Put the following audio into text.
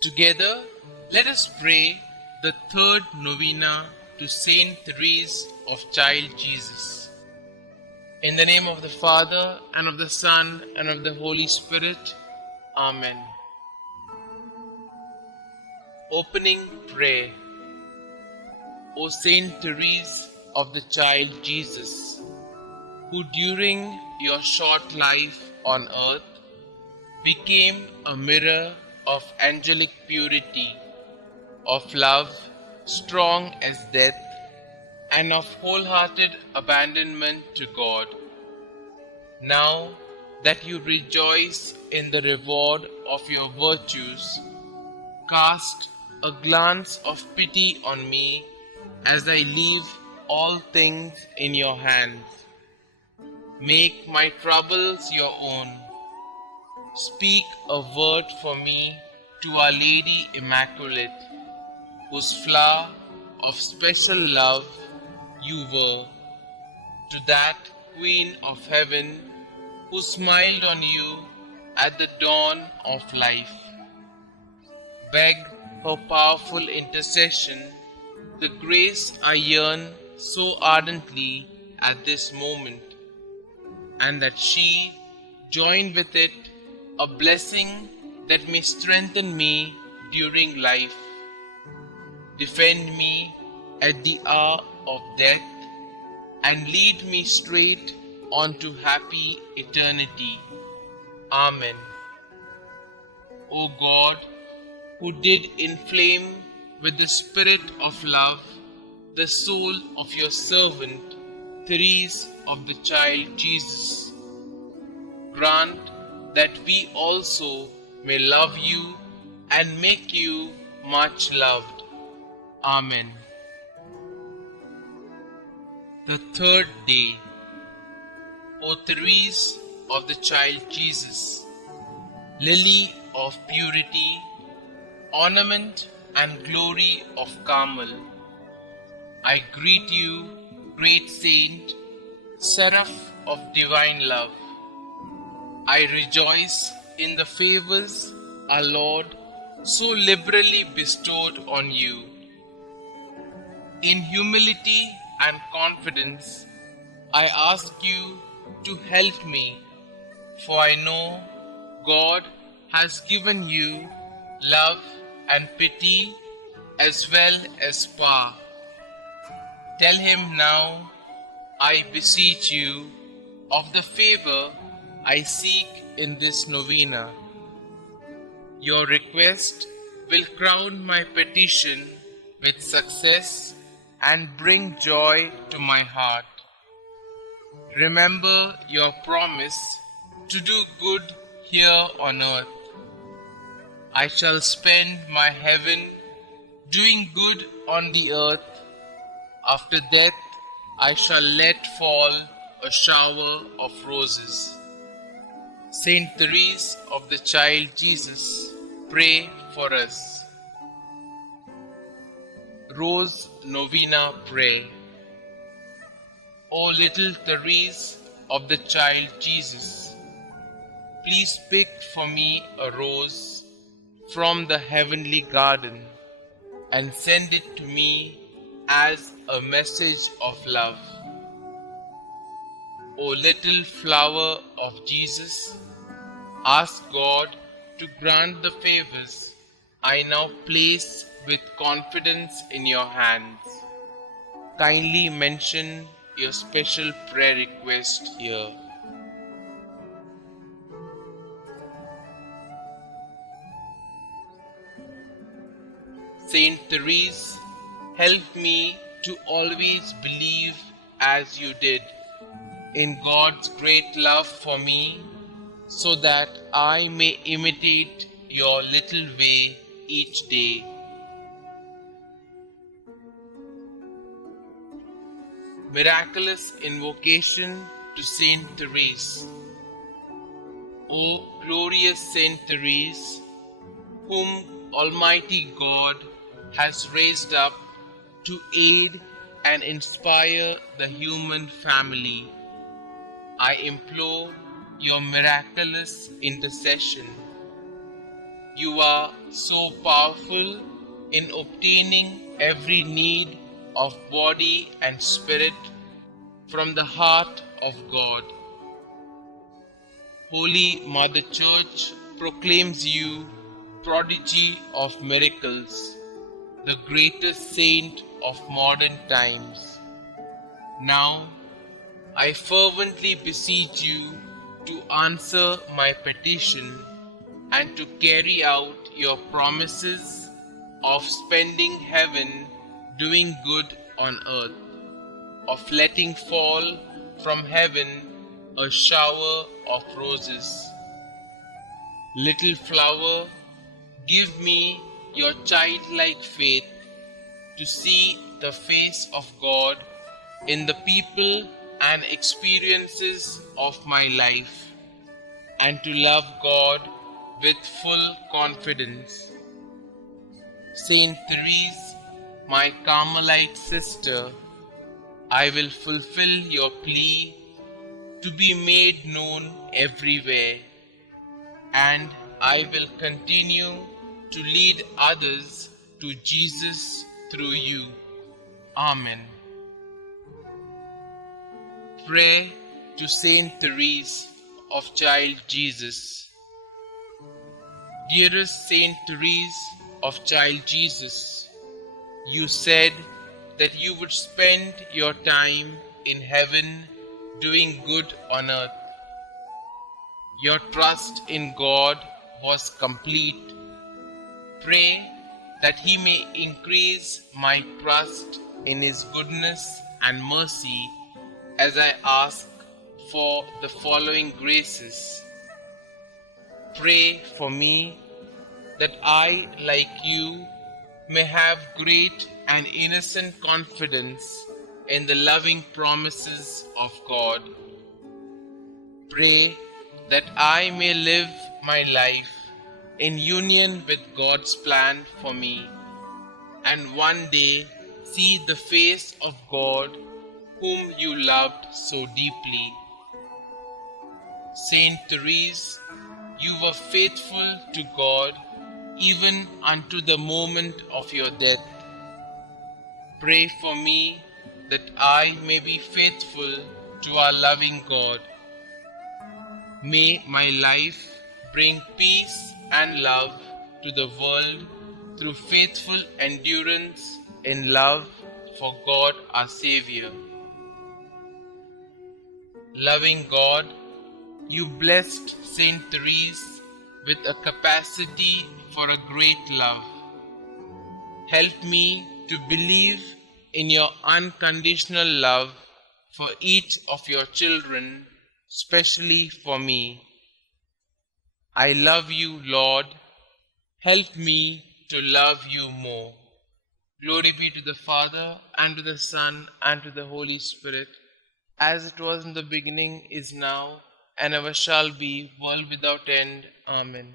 Together, let us pray the third novena to Saint Therese of Child Jesus. In the name of the Father, and of the Son, and of the Holy Spirit. Amen. Opening Prayer. O Saint Therese of the Child Jesus, who during your short life on earth became a mirror of angelic purity, of love strong as death, and of wholehearted abandonment to God. Now that you rejoice in the reward of your virtues, cast a glance of pity on me as I leave all things in your hands. Make my troubles your own. Speak a word for me to Our Lady Immaculate, whose flower of special love you were, to that Queen of Heaven who smiled on you at the dawn of life. Beg her powerful intercession, the grace I yearn so ardently at this moment, and that she join with it a blessing that may strengthen me during life, defend me at the hour of death, and lead me straight on to happy eternity. Amen. O God, who did inflame with the spirit of love the soul of your servant, Therese of the Child Jesus, grant that we also may love you and make you much loved. Amen. The third day. O Therese of the Child Jesus, lily of purity, ornament and glory of Carmel, I greet you, great saint, seraph of divine love. I rejoice in the favors our Lord so liberally bestowed on you. In humility and confidence, I ask you to help me, for I know God has given you love and pity as well as power. Tell him now, I beseech you, of the favor I seek in this novena. Your request will crown my petition with success and bring joy to my heart. Remember your promise to do good here on earth. I shall spend my heaven doing good on the earth. After death, I shall let fall a shower of roses. Saint Therese of the Child Jesus, pray for us. Rose Novena Prayer. O little Therese of the Child Jesus, please pick for me a rose from the heavenly garden and send it to me as a message of love. O little flower of Jesus, ask God to grant the favors I now place with confidence in your hands. Kindly mention your special prayer request here. Saint Therese, help me to always believe as you did in God's great love for me, so that I may imitate your little way each day. Miraculous Invocation to Saint Therese. O glorious Saint Therese, whom Almighty God has raised up to aid and inspire the human family, I implore your miraculous intercession. You are so powerful in obtaining every need of body and spirit from the heart of God. Holy Mother Church proclaims you prodigy of miracles, the greatest saint of modern times. Now, I fervently beseech you to answer my petition and to carry out your promises of spending heaven doing good on earth, of letting fall from heaven a shower of roses. Little flower, give me your childlike faith to see the face of God in the people and experiences of my life, and to love God with full confidence. Saint Therese, my Carmelite sister, I will fulfill your plea to be made known everywhere, and I will continue to lead others to Jesus through you. Amen. Pray to Saint Therese of Child Jesus. Dearest Saint Therese of Child Jesus, you said that you would spend your time in heaven doing good on earth. Your trust in God was complete. Pray that He may increase my trust in His goodness and mercy as I ask for the following graces. Pray for me that I, like you, may have great and innocent confidence in the loving promises of God. Pray that I may live my life in union with God's plan for me, and one day see the face of God whom you loved so deeply. Saint Therese, you were faithful to God even unto the moment of your death. Pray for me that I may be faithful to our loving God. May my life bring peace and love to the world through faithful endurance in love for God our Savior. Loving God, you blessed Saint Therese with a capacity for a great love. Help me to believe in your unconditional love for each of your children, especially for me. I love you, Lord. Help me to love you more. Glory be to the Father, and to the Son, and to the Holy Spirit, as it was in the beginning, is now, and ever shall be, world without end. Amen.